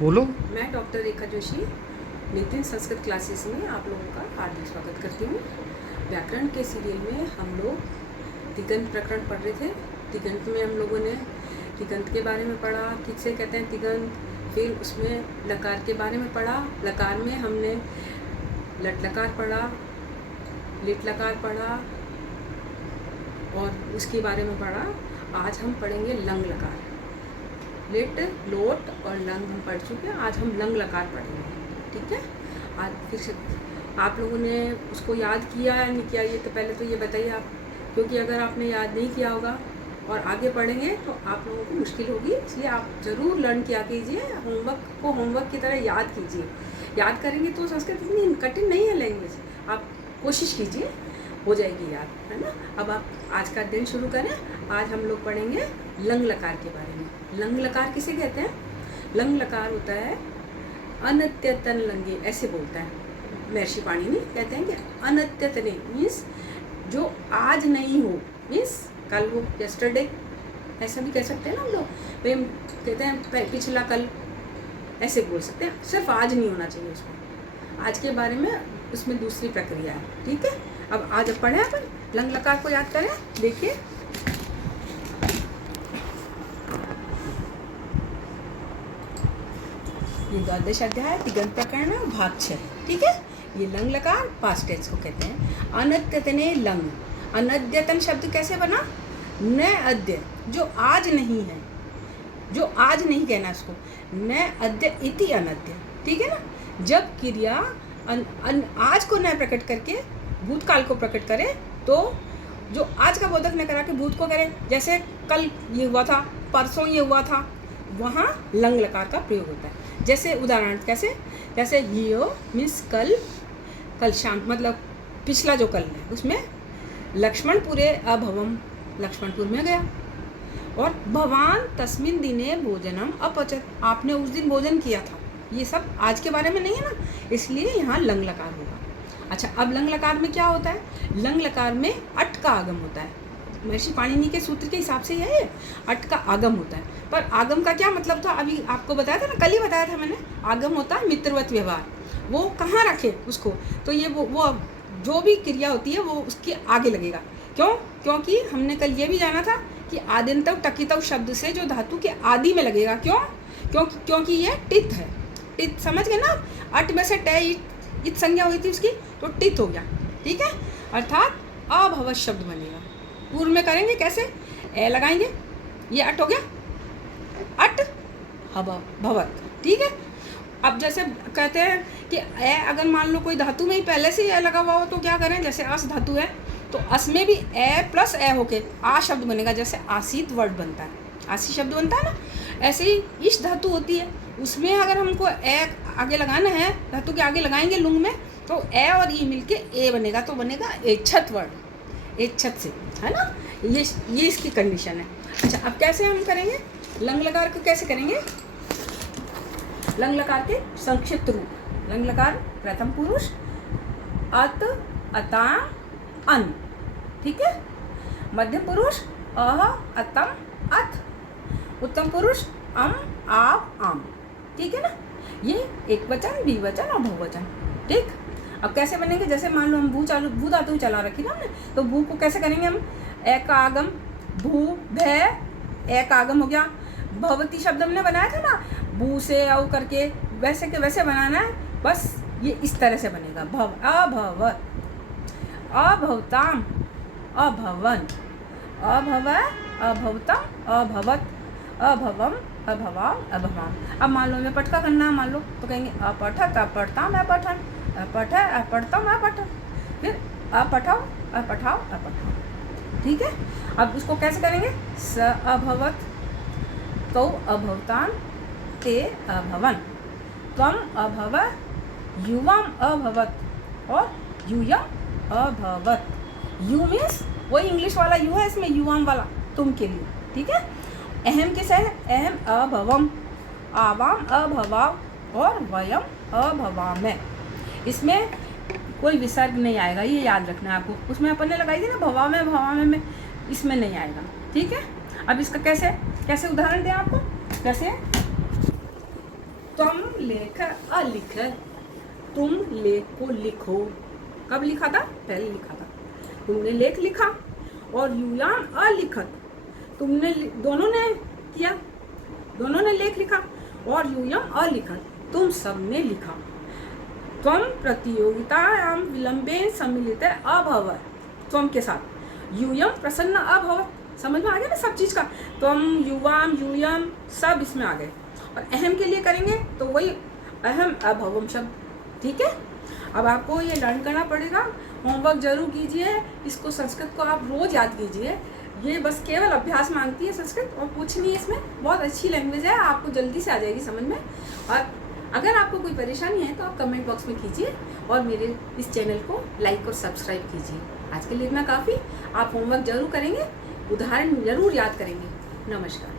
बोलो। मैं डॉक्टर रेखा जोशी नितिन संस्कृत क्लासेस में आप लोगों का हार्दिक स्वागत करती हूँ। व्याकरण के सीरियल में हम लोग तिगंत प्रकरण पढ़ रहे थे। तिगंत में हम लोगों ने तिगंत के बारे में पढ़ा, किससे कहते हैं तिगंत, फिर उसमें लकार के बारे में पढ़ा। लकार में हमने लट लकार पढ़ा, लिट लकार पढ़ा और उसके बारे में पढ़ा। आज हम पढ़ेंगे लंग लकार। लिट, लोट और लंग हम पढ़ चुके हैं, आज हम लंग लकार पढ़ेंगे। ठीक है, आज फिर से आप लोगों ने उसको याद किया या नहीं किया, ये तो पहले तो ये बताइए आप, क्योंकि अगर आपने याद नहीं किया होगा और आगे पढ़ेंगे तो आप लोगों को मुश्किल होगी। इसलिए आप ज़रूर लर्न किया कीजिए, होमवर्क को होमवर्क की तरह याद कीजिए। याद करेंगे तो संस्कृत इतनी कठिन नहीं है लैंग्वेज, आप कोशिश कीजिए, हो जाएगी याद, है ना। अब आप आज का दिन शुरू करें। आज हम लोग पढ़ेंगे लंग लकार के बारे में। लंग लकार किसे कहते हैं? लंग लकार होता है अनत्यतन लंगे, ऐसे बोलता है महर्षि पाणिनि। कहते हैं कि अनत्यतने मीन्स जो आज नहीं हो, मीन्स कल हो, यस्टरडे, ऐसा भी कह सकते हैं ना हम लोग। कहते हैं पिछला कल, ऐसे बोल सकते हैं। सिर्फ आज नहीं होना चाहिए उसको, आज के बारे में उसमें दूसरी प्रक्रिया है। ठीक है, अब आज पढ़ें, अपन लंग लकार को याद करें। देखिए, ये द्वादश अध्याय तिगंत प्रकरण है, भाग 6। ठीक है, ये लंग लकार पास्ट टेंस को कहते हैं। अनद्यतने लंग, अनद्यतन शब्द कैसे बना? न अद्य, जो आज नहीं है, जो आज नहीं कहना उसको, न अद्य इति अनद्य। ठीक है ना, जब क्रिया आज को न प्रकट करके भूतकाल को प्रकट करे तो जो आज का बोधक न करा के भूत को करे, जैसे कल ये हुआ था, परसों ये हुआ था, वहाँ लंग लकार का प्रयोग होता है। जैसे उदाहरण कैसे, जैसे हियो मीन्स कल, कल शाम मतलब पिछला जो कल है, उसमें लक्ष्मणपुरे अभवम, लक्ष्मणपुर में गया। और भवान तस्मिन दिने भोजनम अपचत, आपने उस दिन भोजन किया था। ये सब आज के बारे में नहीं है ना, इसलिए यहाँ लंग लकार होगा। अच्छा, अब लंग लकार में क्या होता है? लंग लकार में अट का आगम होता है। महर्षि पाणिनि के सूत्र के हिसाब से यह अट का आगम होता है। पर आगम का क्या मतलब था, अभी आपको बताया था ना, कल ही बताया था मैंने। आगम होता है मित्रवत व्यवहार, वो कहाँ रखे उसको, तो ये वो जो भी क्रिया होती है वो उसके आगे लगेगा। क्यों? क्योंकि हमने कल ये भी जाना था कि आदिन्तव टकितव शब्द से जो धातु के आदि में लगेगा। क्यों? क्योंकि ये टित है। टित समझ गए ना, अट में से टे इत संज्ञा हुई थी उसकी, तो टित हो गया। ठीक है, अर्थात अभवत शब्द बनेगा। पूर्व में करेंगे कैसे? ए लगाएंगे, ये अट हो गया, अट हब भवत। ठीक है, अब जैसे कहते हैं कि ए अगर मान लो कोई धातु में ही पहले से ए लगा हुआ हो तो क्या करें? जैसे अस धातु है तो अस में भी ए प्लस ए होके आ शब्द बनेगा। जैसे आसित वर्ड बनता है, आसी शब्द बनता है ना, ऐसे ही ईश धातु होती है, उसमें अगर हमको ए आगे लगाना है, धातु के आगे लगाएंगे लुंग में, तो ए और ई मिलके ए बनेगा, तो बनेगा एच्छत वर्ड, एच्छत से, है ना। ये इसकी कंडीशन है। अच्छा, अब कैसे हम करेंगे लंग लकार को? कैसे करेंगे लंग लकार के संक्षिप्त रूप? लंग लकार प्रथम पुरुष अत, अता, अन। ठीक है, मध्यम पुरुष अह, अतम, अथ। उत्तम पुरुष अम, आप, आम। ठीक है ना, ये एक वचन, द्विवचन और बहुवचन। ठीक, अब कैसे बनेंगे? जैसे मान लो हम भू धातु चला रखी ना हमने, तो भू को कैसे करेंगे हम? ए का आगम, भू भय, ए का आगम हो गया। भवती शब्द हमने बनाया था ना, भू से औ करके, वैसे के वैसे बनाना है, बस ये इस तरह से बनेगा। भव, अभवत, अभवताम, अभवन, अभव, अभवतम, अभवत, अभवम, अभवाम, अभवाम। अब मान लो हमें पठ का करना है, मान लो तो कहेंगे अपठत, अपठताम, अपठन, अपठ, अपठतम, अपठन, फिर अपठाओ, अपठाओ, अपठाओ। ठीक है, अब उसको कैसे करेंगे? स अभवत, तौ अभवतान, ते अभवन, त्वम अभव, युवम अभवत और यूयम अभवत। यू मीन्स वही इंग्लिश वाला यू है, इसमें युवाम वाला तुम के लिए। ठीक है, अहम किस है? अहम अभवम, आवाम अभवाव और वयम अभवाम। इसमें कोई विसर्ग नहीं आएगा, ये याद रखना है आपको। उसमें अपन ने लगाई थी ना भवा में, इसमें नहीं आएगा। ठीक है, अब इसका कैसे उदाहरण दें आपको? कैसे? तुम लेख अलिख, तुम लेख को लिखो। कब लिखा था? पहले लिखा था। तुमने लेख लिखा। और यूयाम अलिखत, तुमने दोनों ने किया, दोनों ने लेख लिखा। और यूयम अलिखत, तुम सबने लिखा। त्वम प्रतियोगितायां विलंबेन सम्मिलिते अभवत्, त्वम के साथ यूयम प्रसन्न अभवत्। समझ में आ गया ना सब चीज का? त्वम, युवाम, यूयम सब इसमें आ गए। और अहम के लिए करेंगे तो वही अहम अभवम शब्द। ठीक है, अब आपको ये लर्न करना पड़ेगा। होमवर्क जरूर कीजिए, इसको संस्कृत को आप रोज याद कीजिए। ये बस केवल अभ्यास मांगती है संस्कृत, और कुछ नहीं। इसमें बहुत अच्छी लैंग्वेज है, आपको जल्दी से आ जाएगी समझ में। और अगर आपको कोई परेशानी है तो आप कमेंट बॉक्स में कीजिए, और मेरे इस चैनल को लाइक और सब्सक्राइब कीजिए। आज के लिए इतना काफ़ी। आप होमवर्क जरूर करेंगे, उदाहरण जरूर याद करेंगे। नमस्कार।